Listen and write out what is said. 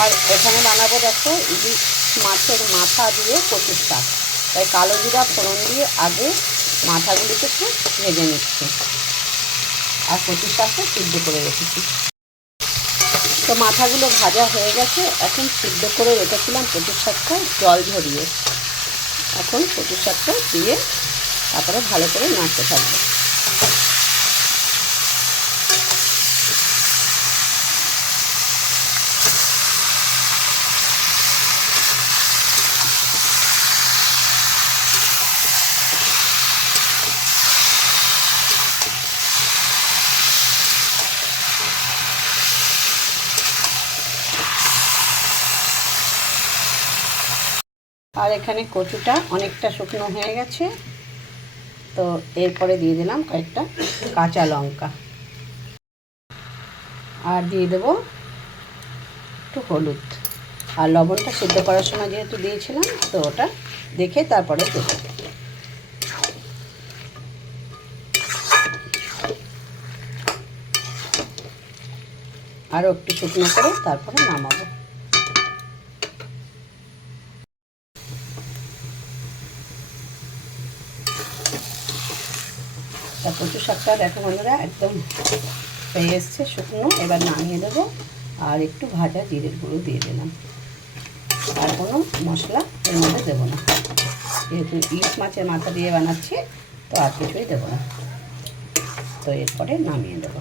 আর এখানে বানাবো দেখো ইলিশ মাছের মাথা দিয়ে কচুর শাক। তাই কালো জিরা ফোড়ন দিয়ে আগে মাথাগুলিকে একটু ভেজে নিচ্ছি, আর কচুর শাকটা সিদ্ধ করে রেখেছি। তো মাথাগুলো ভাজা হয়ে গেছে। এখন সিদ্ধ করে রেখেছিলাম কচুর শাকটা জল ঝরিয়ে। এখন কচুর শাকটা দিয়ে তারপরে ভালো করে নাড়তে থাকবো। আর এখানে কচুটা অনেকটা শুকনো হয়ে গেছে, তো এরপরে দিয়ে দিলাম কয়েকটা কাঁচা লঙ্কা, আর দিয়ে দেবো একটু হলুদ। আর লবণটা সিদ্ধ করার সময় যেহেতু দিয়েছিলাম, তো ওটা দেখে তারপরে দেবো। আরও একটু শুকনো করে তারপরে নামাবো। তা কচু শাকটা দেখো বন্ধুরা একদম হয়ে এসছে শুকনো। এবার নামিয়ে দেবো। আর একটু ভাজা জিরের গুঁড়ো দিয়ে দিলাম। আর কোনো মশলা এর মধ্যে দেবো না, যেহেতু ইলিশ মাছের মাথা দিয়ে বানাচ্ছি, তো আর কিছুই দেবো না। তো এরপরে নামিয়ে দেবো।